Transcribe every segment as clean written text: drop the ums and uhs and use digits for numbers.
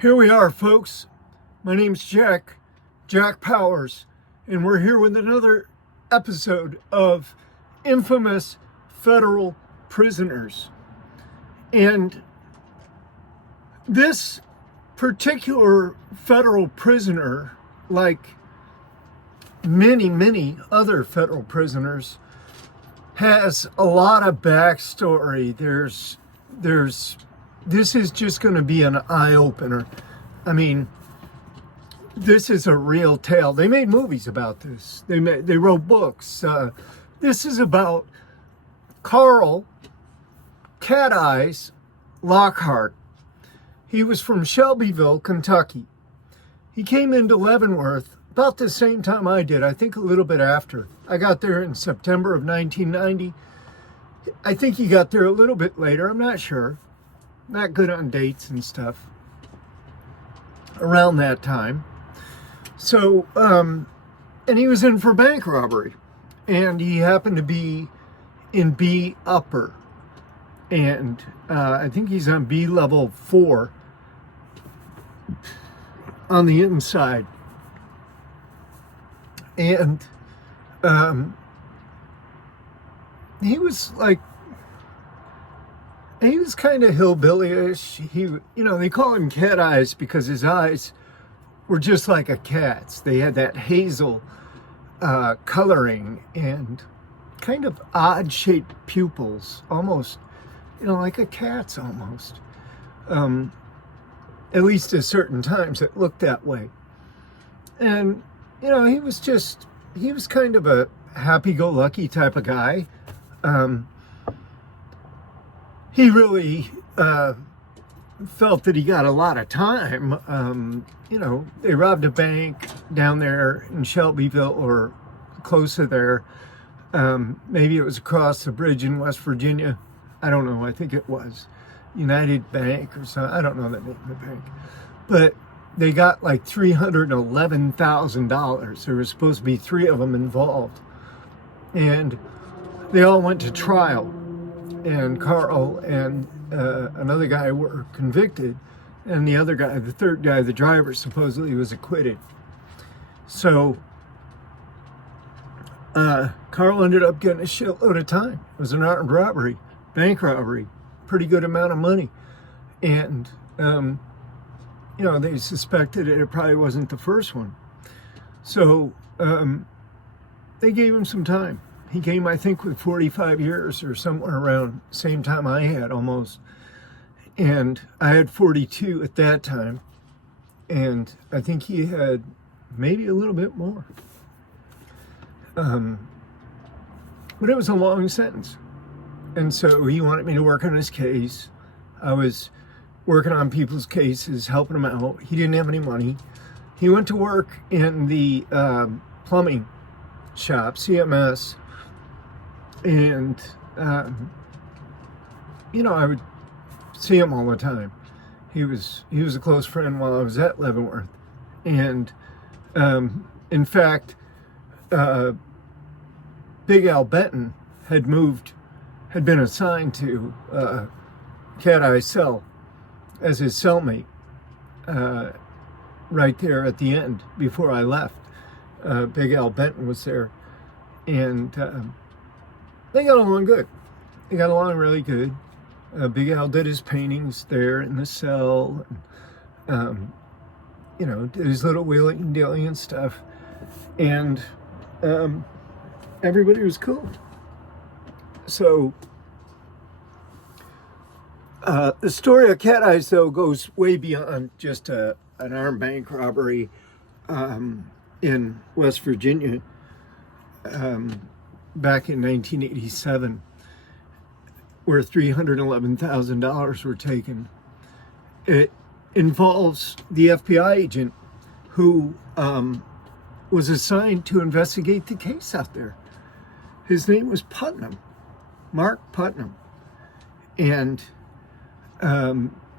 Here we are, folks. My name's Jack Powers, and we're here with another episode of Infamous Federal Prisoners. And this particular federal prisoner, like many other federal prisoners, has a lot of backstory. This is just going to be an eye-opener. I mean, this is a real tale. They made movies about this. They wrote books. This is about Carl Cat Eyes Lockhart. He was from Shelbyville, Kentucky. He came into Leavenworth about the same time I did, I think a little bit after. I got there in September of 1990. I think he got there a little bit later, I'm not sure. Not good on dates and stuff. Around that time. So, and he was in for bank robbery. And he happened to be in B upper. And I think he's on B level 4 on the inside. And he was kind of hillbilly-ish. They call him cat eyes because his eyes were just like a cat's. They had that hazel coloring and kind of odd-shaped pupils, almost, like a cat's almost. At least at certain times it looked that way. And, he was kind of a happy-go-lucky type of guy. He really felt that he got a lot of time. They robbed a bank down there in Shelbyville or close to there. Maybe it was across the bridge in West Virginia. I don't know. I think it was United Bank or something. I don't know the name of the bank. But they got like $311,000. There were supposed to be 3 of them involved. And they all went to trial. And Carl and another guy were convicted, and the other guy, the third guy, the driver, supposedly was acquitted. So Carl ended up getting a shitload of time. It was an armed robbery, bank robbery, pretty good amount of money. And, they suspected it probably wasn't the first one. So they gave him some time. He came, I think, with 45 years or somewhere around the same time I had almost. And I had 42 at that time. And I think he had maybe a little bit more. But it was a long sentence. And so he wanted me to work on his case. I was working on people's cases, helping him out. He didn't have any money. He went to work in the plumbing shop, CMS. And, I would see him all the time. He was a close friend while I was at Leavenworth. And, in fact, Big Al Benton had been assigned to Cat Eye's cell as his cellmate right there at the end before I left. Big Al Benton was there. And they got along good. They got along really good. Big Al did his paintings there in the cell. And, did his little wheeling and dealing and stuff. And everybody was cool. So the story of Cat Eyes, though, goes way beyond just an armed bank robbery in West Virginia. Back in 1987, where $311,000 were taken. It involves the FBI agent who was assigned to investigate the case out there. His name was Putnam, Mark Putnam. And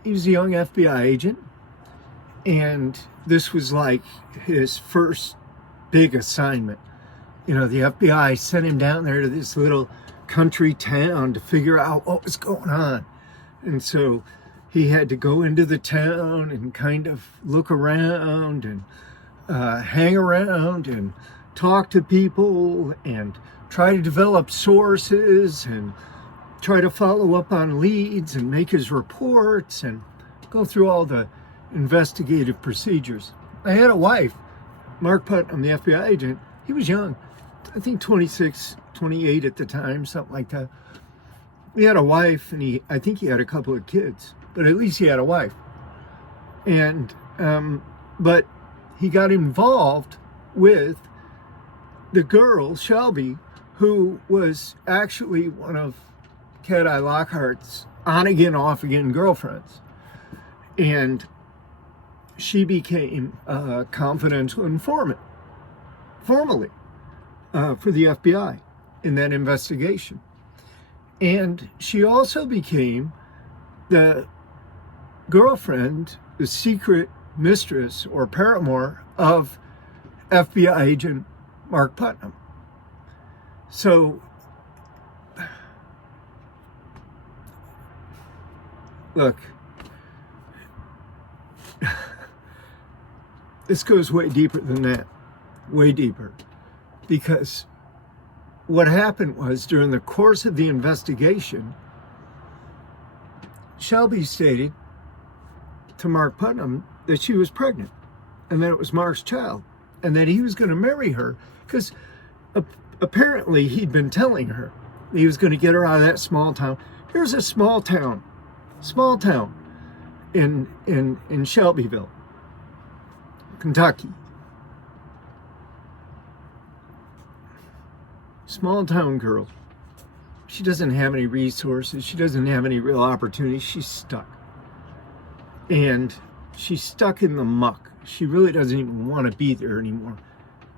he was a young FBI agent. And this was like his first big assignment. The FBI sent him down there to this little country town to figure out what was going on. And so he had to go into the town and kind of look around and hang around and talk to people and try to develop sources and try to follow up on leads and make his reports and go through all the investigative procedures. I had a wife, Mark Putnam, the FBI agent. He was young, I think 26, 28 at the time, something like that. He had a wife, and I think he had a couple of kids, but at least he had a wife. And but he got involved with the girl, Shelby, who was actually one of Cat-Eye Lockhart's on-again, off-again girlfriends. And she became a confidential informant, formally, for the FBI in that investigation. And she also became the girlfriend, the secret mistress or paramour of FBI agent Mark Putnam. So, look, this goes way deeper than that, way deeper, because what happened was during the course of the investigation, Shelby stated to Mark Putnam that she was pregnant and that it was Mark's child and that he was going to marry her because apparently he'd been telling her he was going to get her out of that small town. Here's a small town in Shelbyville, Kentucky. Small town girl. She doesn't have any resources. She doesn't have any real opportunities. She's stuck. And she's stuck in the muck. She really doesn't even want to be there anymore.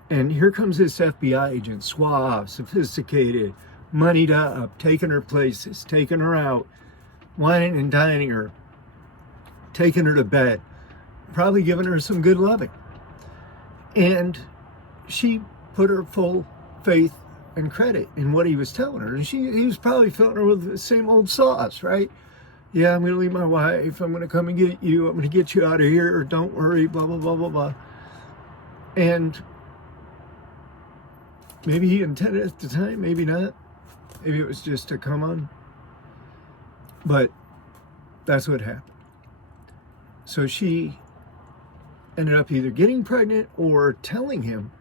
And here comes this FBI agent, suave, sophisticated, moneyed up, taking her places, taking her out, wining and dining her, taking her to bed, probably giving her some good loving. And she put her full faith and credit in what he was telling her. And he was probably filling her with the same old sauce, right? Yeah, I'm going to leave my wife. I'm going to come and get you. I'm going to get you out of here. Don't worry, blah, blah, blah, blah, blah. And maybe he intended at the time, maybe not. Maybe it was just a come on. But that's what happened. So she ended up either getting pregnant or telling him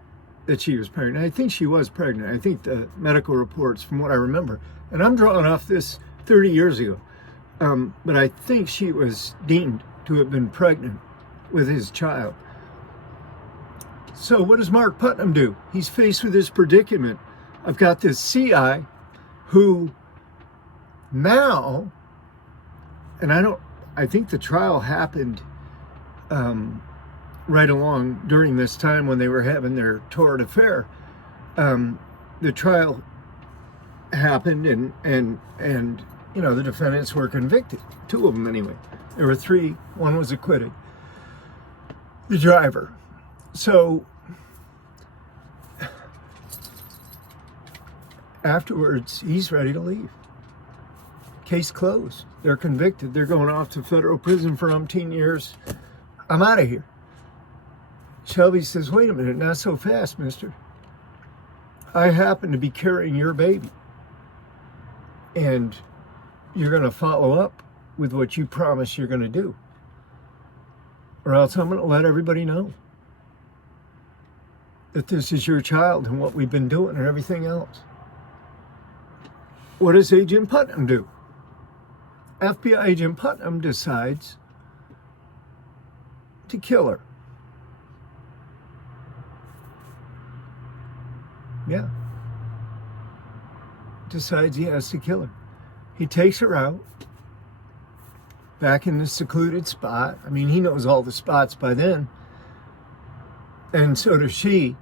that she was pregnant. I think she was pregnant. I think the medical reports, from what I remember, and I'm drawing off this 30 years ago, but I think she was deemed to have been pregnant with his child. So what does Mark Putnam do? He's faced with this predicament. I've got this CI who now, and I think the trial happened right along during this time when they were having their torrid affair. The trial happened and you know, the defendants were convicted. 2 of them anyway. There were 3. 1 was acquitted. The driver. So afterwards, he's ready to leave. Case closed. They're convicted. They're going off to federal prison for umpteen years. I'm out of here. Shelby says, wait a minute, not so fast, mister. I happen to be carrying your baby. And you're going to follow up with what you promised you're going to do. Or else I'm going to let everybody know that this is your child and what we've been doing and everything else. What does Agent Putnam do? FBI Agent Putnam decides to kill her. Yeah. Decides he has to kill her. He takes her out back in the secluded spot. I mean, he knows all the spots by then. And so does she.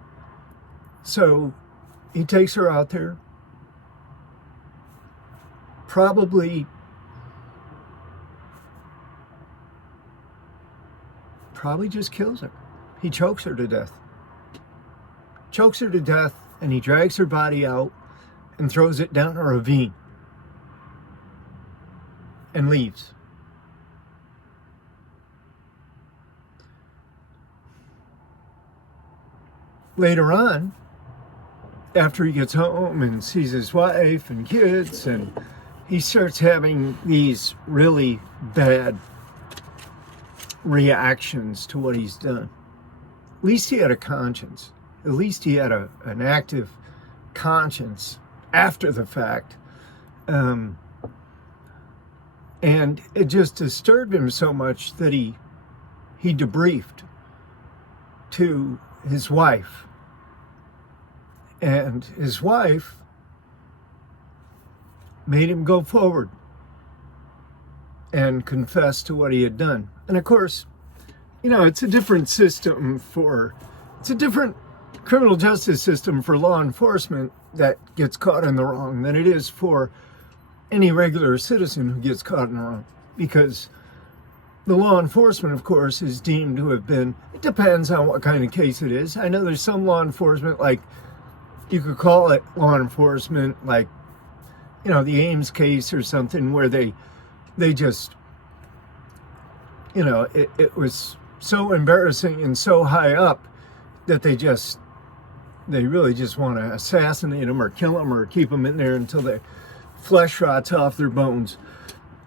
So he takes her out there. Probably just kills her. He chokes her to death. Chokes her to death, and he drags her body out and throws it down a ravine and leaves. later on, after he gets home and sees his wife and kids, and he starts having these really bad reactions to what he's done. At least he had a conscience. At least he had an active conscience after the fact. And it just disturbed him so much that he debriefed to his wife. And his wife made him go forward and confess to what he had done. And of course, you know, it's a different it's a different criminal justice system for law enforcement that gets caught in the wrong than it is for any regular citizen who gets caught in the wrong. Because the law enforcement, of course, is deemed to have been, it depends on what kind of case it is. I know there's some law enforcement, like, you could call it law enforcement, like, you know, the Ames case or something, where they just, you know, it was so embarrassing and so high up that they really just want to assassinate them or kill them or keep them in there until their flesh rots off their bones.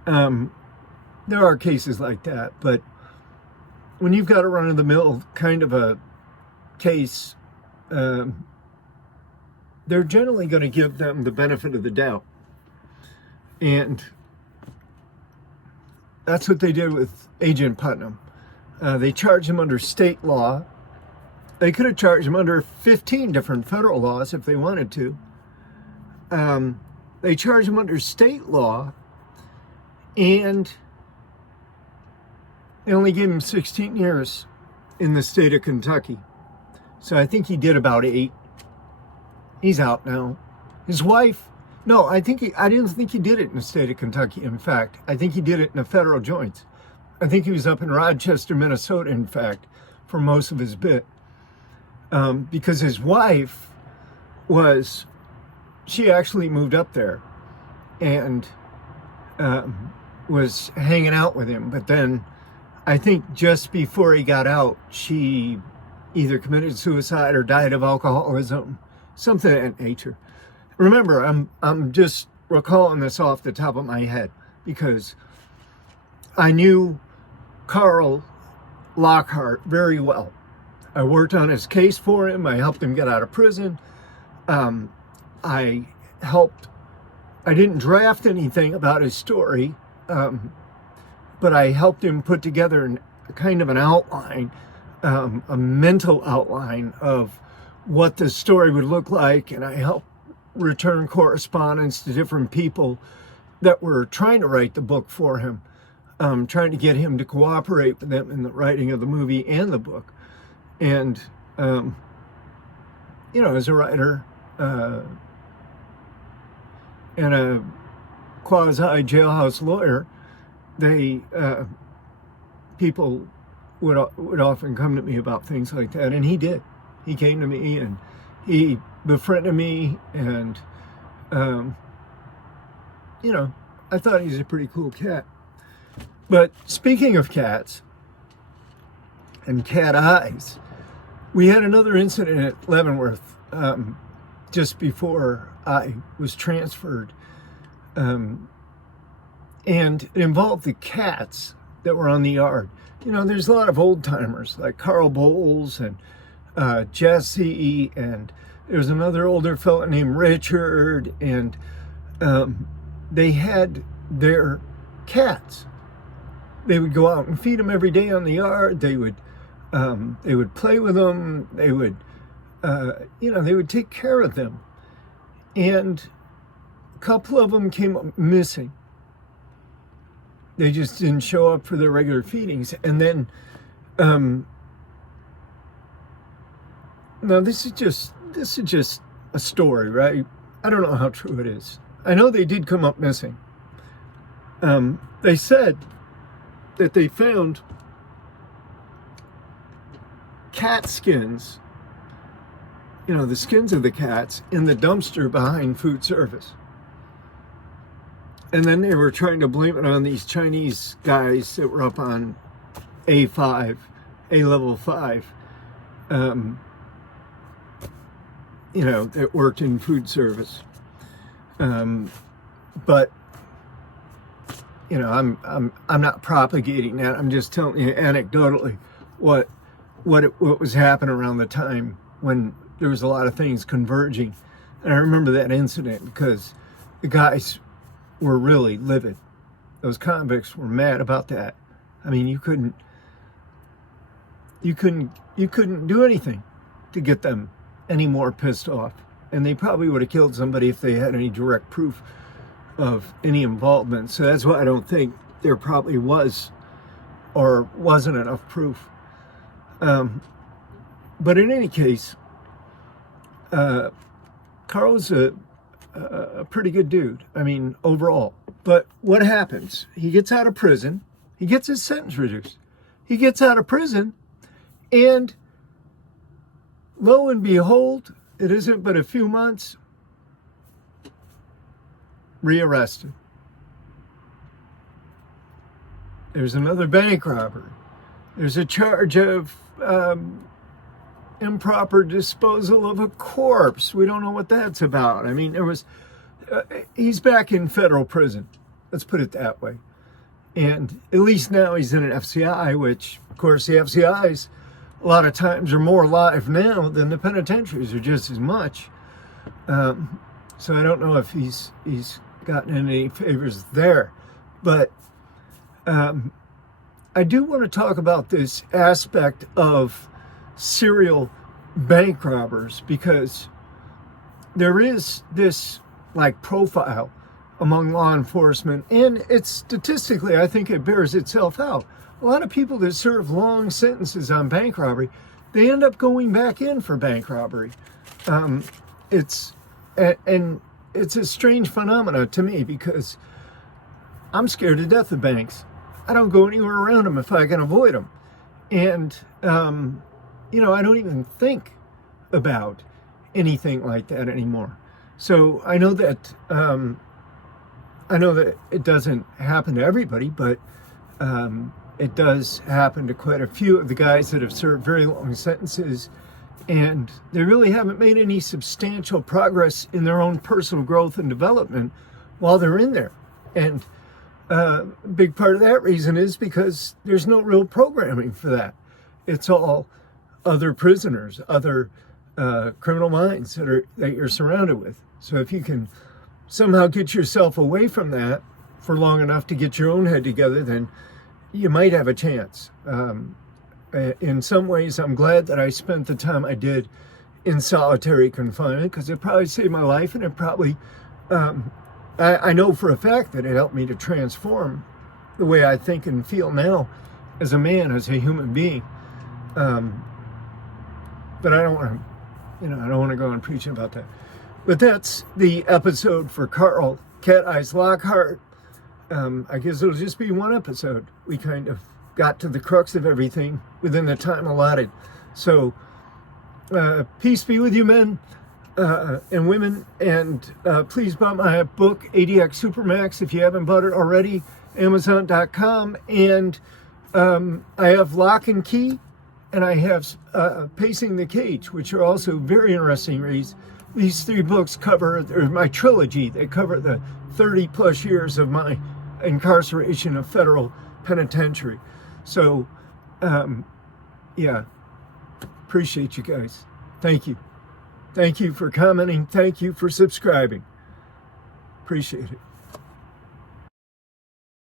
There are cases like that, but when you've got a run-of-the-mill kind of a case, they're generally going to give them the benefit of the doubt. And that's what they did with Agent Putnam. They charged him under state law. They could have charged him under 15 different federal laws if they wanted to. They charged him under state law, and they only gave him 16 years in the state of Kentucky. So I think he did about 8. He's out now. His wife, no, I didn't think he did it in the state of Kentucky, in fact. I think he did it in the federal joints. I think he was up in Rochester, Minnesota, in fact, for most of his bit. Because his wife she actually moved up there and was hanging out with him. But then I think just before he got out, she either committed suicide or died of alcoholism, something of that nature. Remember, I'm just recalling this off the top of my head because I knew Carl Lockhart very well. I worked on his case for him. I helped him get out of prison. I didn't draft anything about his story, but I helped him put together a kind of an outline, a mental outline of what the story would look like, and I helped return correspondence to different people that were trying to write the book for him, trying to get him to cooperate with them in the writing of the movie and the book. And, you know, as a writer and a quasi-jailhouse lawyer, people would often come to me about things like that, and he did. He came to me and he befriended me, and you know, I thought he was a pretty cool cat. But speaking of cats and cat eyes, we had another incident at Leavenworth just before I was transferred, and it involved the cats that were on the yard. You know, there's a lot of old timers like Carl Bowles and Jesse, and there's another older fellow named Richard, and they had their cats. They would go out and feed them every day on the yard. They would play with them. They would, you know, they would take care of them. And a couple of them came up missing. They just didn't show up for their regular feedings. And then, now this is just a story, right? I don't know how true it is. I know they did come up missing. They said that they found cat skins, you know, the skins of the cats, in the dumpster behind food service. And then they were trying to blame it on these Chinese guys that were up on A level 5. that worked in food service. But I'm not propagating that. I'm just telling you anecdotally what was happening around the time when there was a lot of things converging. And I remember that incident because the guys were really livid. Those convicts were mad about that. I mean, you couldn't do anything to get them any more pissed off. And they probably would have killed somebody if they had any direct proof of any involvement. So that's why I don't think there probably was or wasn't enough proof. But in any case, Carl's a pretty good dude. I mean, overall. But what happens? He gets out of prison. He gets his sentence reduced. He gets out of prison, and lo and behold, it isn't but a few months, rearrested. There's another bank robbery. There's a charge of improper disposal of a corpse. We don't know what that's about. I mean, he's back in federal prison. Let's put it that way. And at least now he's in an FCI, which, of course, the FCIs a lot of times are more alive now than the penitentiaries are just as much. So I don't know if he's gotten any favors there. But I do want to talk about this aspect of serial bank robbers, because there is this profile among law enforcement, and it's statistically, I think it bears itself out. A lot of people that serve long sentences on bank robbery, they end up going back in for bank robbery. It's a strange phenomenon to me, because I'm scared to death of banks. I don't go anywhere around them if I can avoid them. And, I don't even think about anything like that anymore. So I know that it doesn't happen to everybody, but it does happen to quite a few of the guys that have served very long sentences, and they really haven't made any substantial progress in their own personal growth and development while they're in there. And a big part of that reason is because there's no real programming for that. It's all other prisoners, other criminal minds that you're surrounded with. So if you can somehow get yourself away from that for long enough to get your own head together, then you might have a chance. In some ways, I'm glad that I spent the time I did in solitary confinement, because it probably saved my life, and it probably, I know for a fact that it helped me to transform the way I think and feel now as a man, as a human being. But I don't want to go on preaching about that. But that's the episode for Carl Cat Eyes Lockhart. I guess it'll just be one episode. We kind of got to the crux of everything within the time allotted. So, peace be with you, men and women. And please buy my book, ADX Supermax, if you haven't bought it already, Amazon.com. And I have Lock and Key, and I have Pacing the Cage, which are also very interesting reads. These three books cover my trilogy. They cover the 30 plus years of my incarceration of federal penitentiary. So, appreciate you guys. Thank you. Thank you for commenting. Thank you for subscribing. Appreciate it.